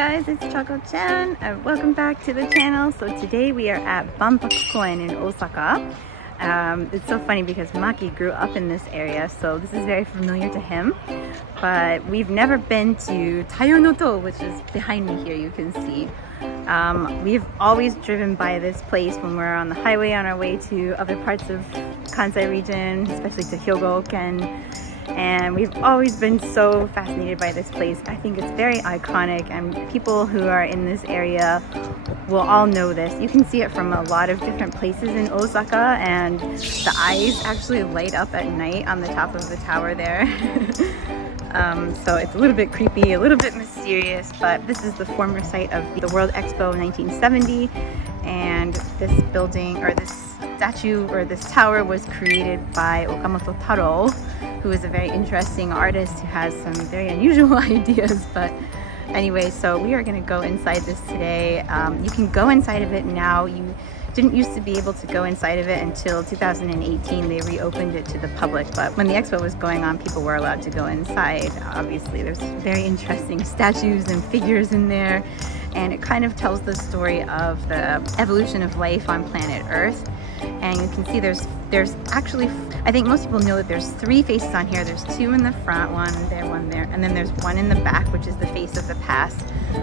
guys, it's Chako-chan and welcome back to the channel. So today we are at Banpak Koen in Osaka. It's so funny because Maki grew up in this area, so this is very familiar to him. But we've never been to太陽の塔, which is behind me here, you can see. We've always driven by this place when we're on the highway on our way to other parts of Kansai region, especially to Hyogo-ken. And we've always been so fascinated by this place. I think it's very iconic, and people who are in this area will all know this. You can see it from a lot of different places in Osaka, and the eyes actually light up at night on the top of the tower there. So it's a little bit creepy, a little bit mysterious, but this is the former site of the World Expo 1970, and this building, or this statue, or this tower was created by Okamoto Taro, who is a very interesting artist who has some very unusual ideas. But anyway, so we are going to go inside this today. You can go inside of it now. You didn't used to be able to go inside of it until 2018. They reopened it to the public, but when the expo was going on, people were allowed to go inside. Obviously, there's very interesting statues and figures in there, and it kind of tells the story of the evolution of life on planet Earth. And you can see there's actually, I think most people know that there's 3 faces on here. There's 2 in the front, one there, and then there's 1 in the back, which is the face of the past.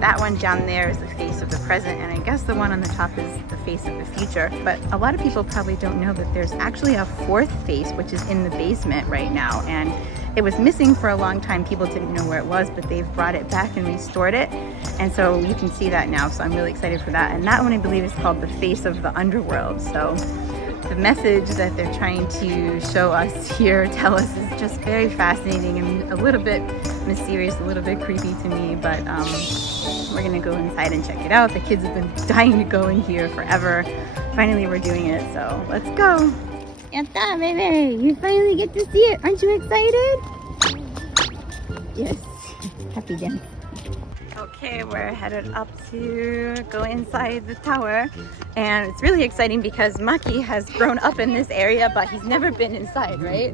That one down there is the face of the present, and I guess the one on the top is the face of the future. But a lot of people probably don't know that there's actually a 4th face, which is in the basement right now, and it was missing for a long time. People didn't know where it was, but they've brought it back and restored it, and so you can see that now. So I'm really excited for that. And that one, I believe, is called the face of the underworld. So the message that they're trying to show us here, tell us, is just very fascinating and a little bit mysterious, a little bit creepy to me. But we're gonna go inside and check it out. The kids have been dying to go in here forever. Finally, we're doing it, so let's go. Yatta, baby! You finally get to see it. Aren't you excited? Yes. Happy dance. Okay, we're headed up to go inside the tower, and it's really exciting because Maki has grown up in this area, but he's never been inside, right?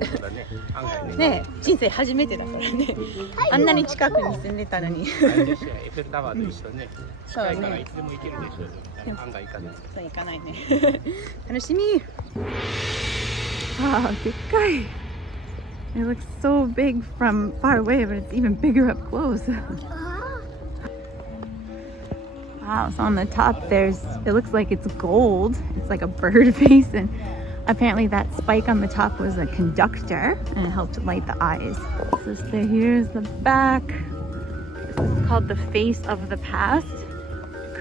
ねえ、人生初めてだからね。あんなに近くに住んでたのに。エッフェルタワーと一緒ね。近いからいつでも行けるでしょ。案外行かない。そう行かないね。楽しみ。ああ、でっかい。It looks so big from far away, but it's even bigger up close. Wow, so on the top it looks like it's gold. It's like a bird face, and apparently that spike on the top was a conductor and it helped light the eyes. So here's the back. This is called the face of the past.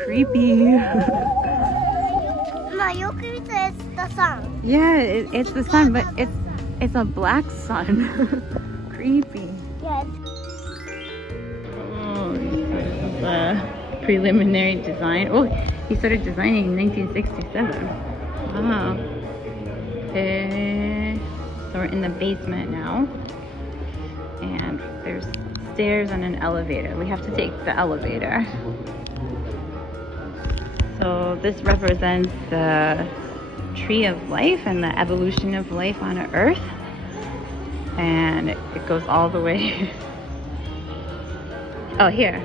Creepy. It's the sun. Yeah, it's the sun, but it's a black sun. Creepy. Yes. Oh, preliminary design. Oh, he started designing in 1967. Wow. Okay. So we're in the basement now, and there's stairs and an elevator. We have to take the elevator. So this represents the tree of life and the evolution of life on Earth, and it goes all the way. Oh, here.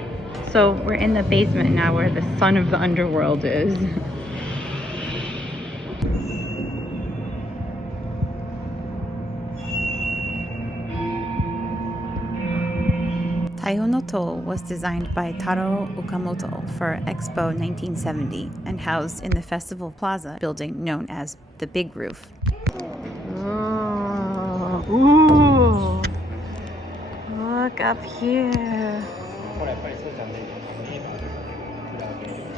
So we're in the basement now, where the son of the underworld is.太陽の塔 was designed by Taro Okamoto for EXPO 1970 and housed in the Festival Plaza building known as the Big Roof. Oh, ooh. Look up here.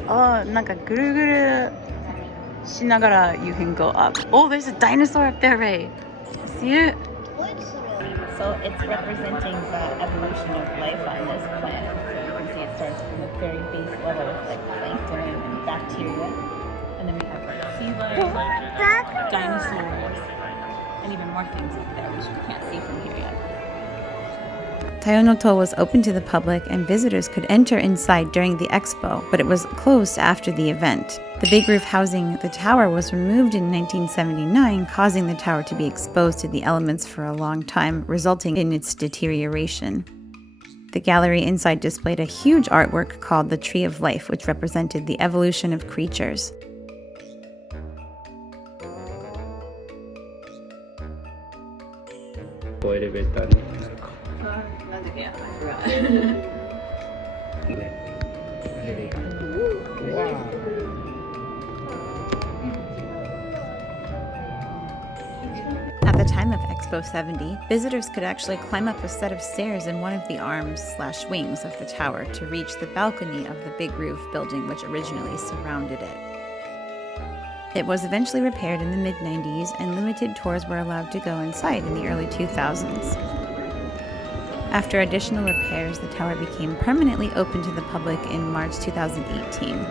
Oh, なんかぐるぐるしながら you can go up. Oh, there's a dinosaur up there, Ray. See it? So it's representing the evolution of life on this planet. So you can see it starts from the very base level with like plankton and bacteria, and then we have like sea life, dinosaurs, and even more things up there which we can't see from here yet.太陽の塔 was open to the public and visitors could enter inside during the expo, but it was closed after the event. The big roof housing the tower was removed in 1979, causing the tower to be exposed to the elements for a long time, resulting in its deterioration. The gallery inside displayed a huge artwork called the Tree of Life, which represented the evolution of creatures. At the time of EXPO 70, visitors could actually climb up a set of stairs in one of the arms/wings of the tower to reach the balcony of the big roof building which originally surrounded it. It was eventually repaired in the mid-90s, and limited tours were allowed to go inside in the early 2000s. After additional repairs, the tower became permanently open to the public in March 2018.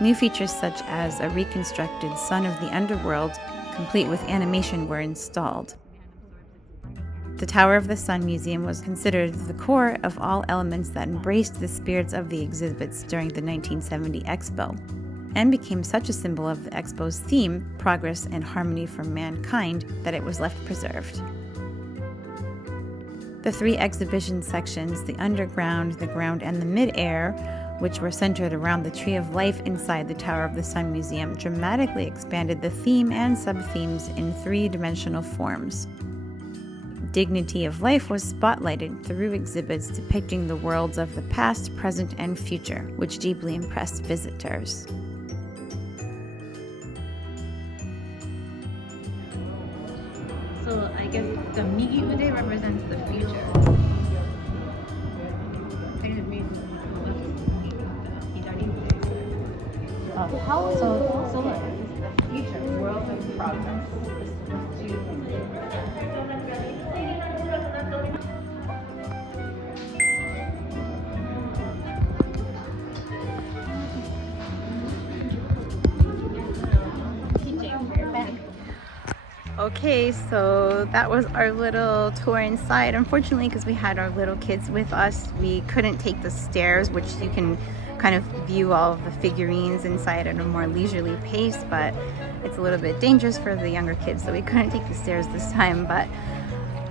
New features such as a reconstructed Sun of the Underworld, complete with animation, were installed. The Tower of the Sun Museum was considered the core of all elements that embraced the spirits of the exhibits during the 1970 Expo, and became such a symbol of the Expo's theme, progress and harmony for mankind, that it was left preserved. The three exhibition sections, the underground, the ground, and the mid-air, which were centered around the Tree of Life inside the Tower of the Sun Museum, dramatically expanded the theme and sub-themes in three-dimensional forms. Dignity of life was spotlighted through exhibits depicting the worlds of the past, present, and future, which deeply impressed visitors. So I guess the Migi Ude represents the future. So look, the future, world of progress. Okay, so that was our little tour inside. Unfortunately, because we had our little kids with us, we couldn't take the stairs, which you can kind of view all of the figurines inside at a more leisurely pace, but it's a little bit dangerous for the younger kids, so we couldn't take the stairs this time. But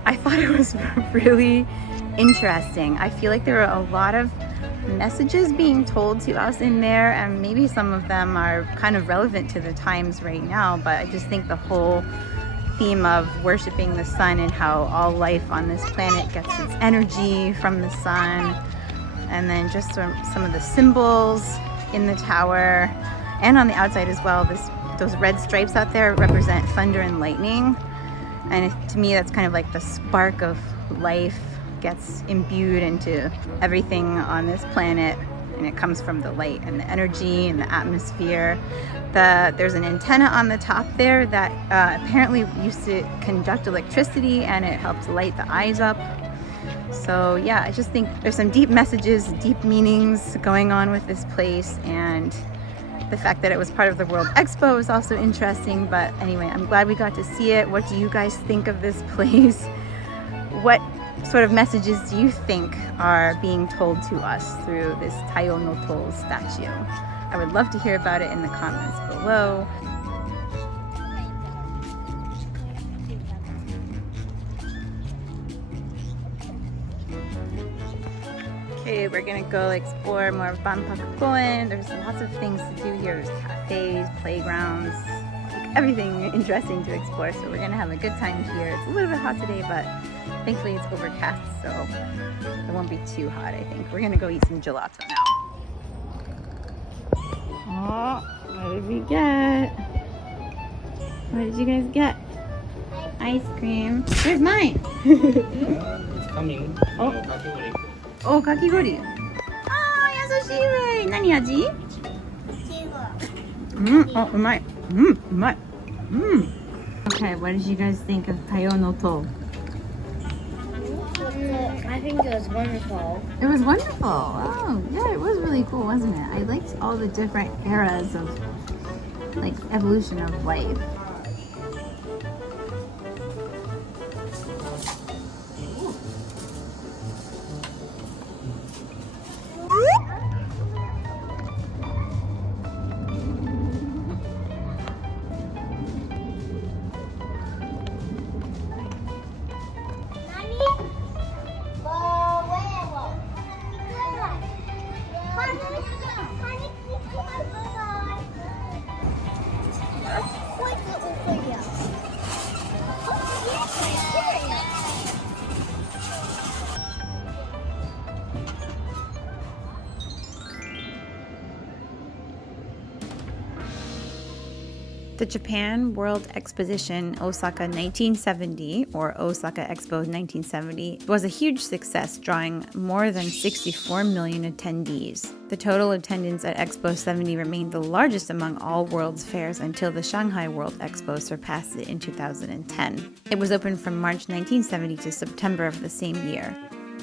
I thought it was really interesting. I feel like there were a lot of messages being told to us in there, and maybe some of them are kind of relevant to the times right now, but I just think the whole theme of worshiping the sun and how all life on this planet gets its energy from the sun, and then just some of the symbols in the tower and on the outside as well. Those red stripes out there represent thunder and lightning, and to me that's kind of like the spark of life gets imbued into everything on this planet, and it comes from the light and the energy and the atmosphere. There's an antenna on the top there that apparently used to conduct electricity, and it helped light the eyes up. So yeah, I just think there's some deep messages, deep meanings going on with this place, and the fact that it was part of the World Expo is also interesting. But anyway, I'm glad we got to see it. What do you guys think of this place? What sort of messages do you think are being told to us through this太陽の塔 statue? I would love to hear about it in the comments below. Okay, we're gonna go explore more of Banpak Koen. There's lots of things to do here. There's cafes, playgrounds, everything interesting to explore. So we're gonna have a good time here. It's a little bit hot today, but thankfully it's overcast, so it won't be too hot, I think. We're gonna go eat some gelato now. Oh, what did we get? What did you guys get? Ice cream. Where's mine? It's coming. Oh, kakigori. Ah, yasashii. Nani aji? Oh, umai. Umai. Okay, what did you guys think of太陽の塔? I think it was wonderful. It was wonderful. Oh, yeah, it was really cool, wasn't it? I liked all the different eras of like evolution of life. The Japan World Exposition Osaka 1970, or Osaka Expo 1970, was a huge success, drawing more than 64 million attendees. The total attendance at Expo 70 remained the largest among all world's fairs until the Shanghai World Expo surpassed it in 2010. It was open from March 1970 to September of the same year.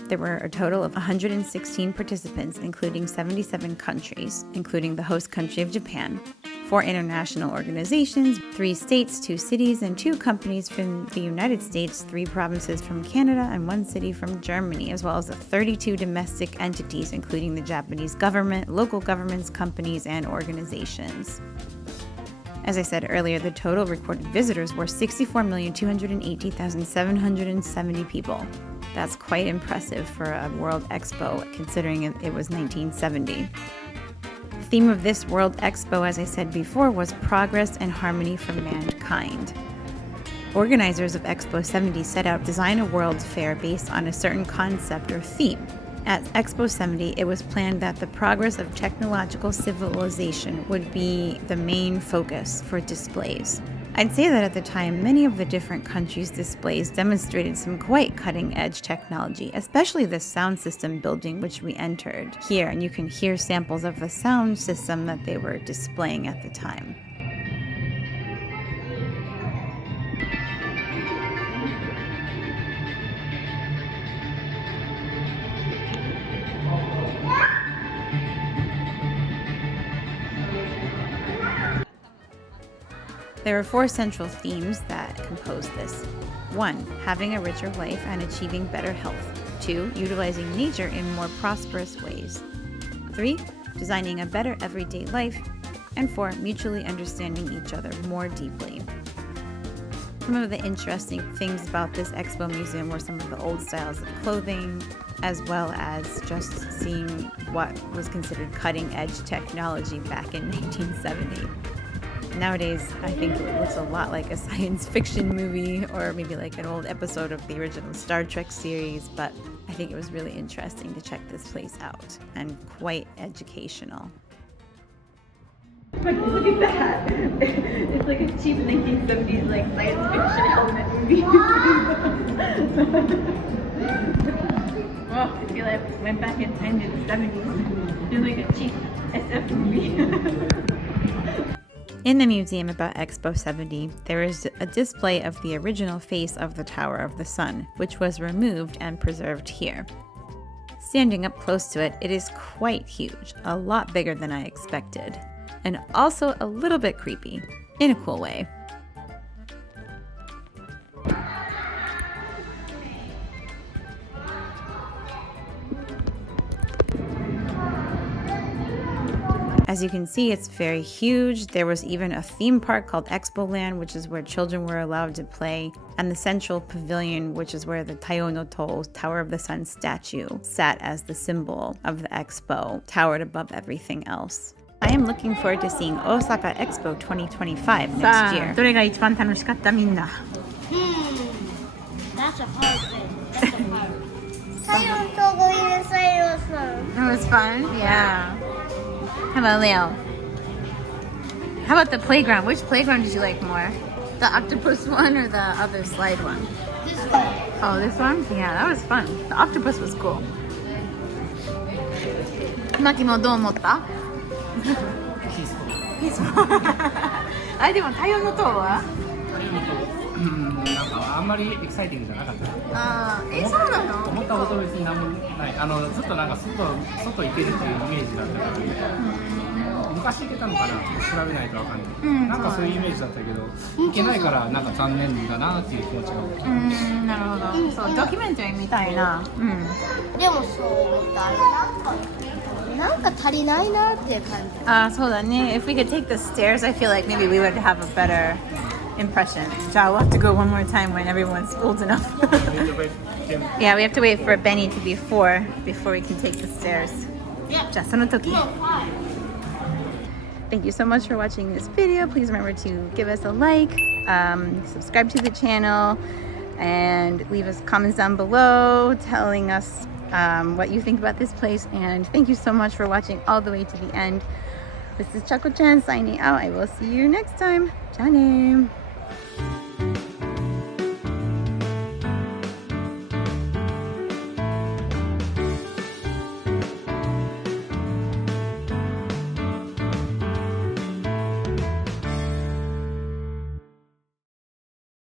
There were a total of 116 participants, including 77 countries, including the host country of Japan, 4 international organizations, 3 states, 2 cities, and 2 companies from the United States, 3 provinces from Canada, and 1 city from Germany, as well as 32 domestic entities, including the Japanese government, local governments, companies, and organizations. As I said earlier, the total recorded visitors were 64,280,770 people. That's quite impressive for a World Expo, considering it was 1970. The theme of this World Expo, as I said before, was progress and harmony for mankind. Organizers of Expo 70 set out to design a world fair based on a certain concept or theme. At Expo 70, it was planned that the progress of technological civilization would be the main focus for displays. I'd say that at the time, many of the different countries' displays demonstrated some quite cutting-edge technology, especially the sound system building which we entered here, and you can hear samples of the sound system that they were displaying at the time. There are 4 central themes that compose this. 1. Having a richer life and achieving better health. 2. Utilizing nature in more prosperous ways. 3. Designing a better everyday life. And 4. Mutually understanding each other more deeply. Some of the interesting things about this Expo Museum were some of the old styles of clothing, as well as just seeing what was considered cutting-edge technology back in 1970. Nowadays, I think it looks a lot like a science fiction movie or maybe like an old episode of the original Star Trek series, but I think it was really interesting to check this place out and quite educational. Look at that! It's like a cheap 1970s like science fiction element movie. Oh, I feel like I went back in time to the 70s. It's like a cheap SF movie. In the museum about Expo 70, there is a display of the original face of the Tower of the Sun, which was removed and preserved here. Standing up close to it, it is quite huge, a lot bigger than I expected, and also a little bit creepy, in a cool way. As you can see, it's very huge. There was even a theme park called Expo Land, which is where children were allowed to play, and the central pavilion, which is where the太陽の塔, Tower of the Sun statue, sat as the symbol of the Expo, towered above everything else. I am looking forward to seeing Osaka Expo 2025 next year. どれが一番楽しかったみんな? That's a hard thing. That's a hard. 太陽の塔がいいです。It was fun? Yeah. How about Leo? How about the playground? Which playground did you like more? The octopus one or the other slide one? This one. Oh, this one? Yeah, that was fun. The octopus was cool. Maki moどう思った? Peaceful. あ、でも太陽の塔は? なんかあんまりエキサイティングじゃなかった。あー、そうなの? 思ったほど別に何もない。ずっとなんか外行けるっていうイメージだったから、昔行けたのかな、ちょっと調べないとわかんない。なんかそういうイメージだったけど、行けないからなんか残念だなっていう気持ちが大きい。なるほど。そう、ドキュメンタリーみたいな。でもそうみたいなんか足りないなっていう感じ。あー、そうだね。If we could take the stairs, I feel like maybe we would have a better impression. So we'll have to go one more time when everyone's old enough. Yeah, we have to wait for Benny to be 4 before we can take the stairs. Yeah. じゃあその時。Thank you so much for watching this video. Please remember to give us a like, subscribe to the channel, and leave us comments down below telling us what you think about this place. And thank you so much for watching all the way to the end. This is Chako-chan signing out. I will see you next time. じゃあね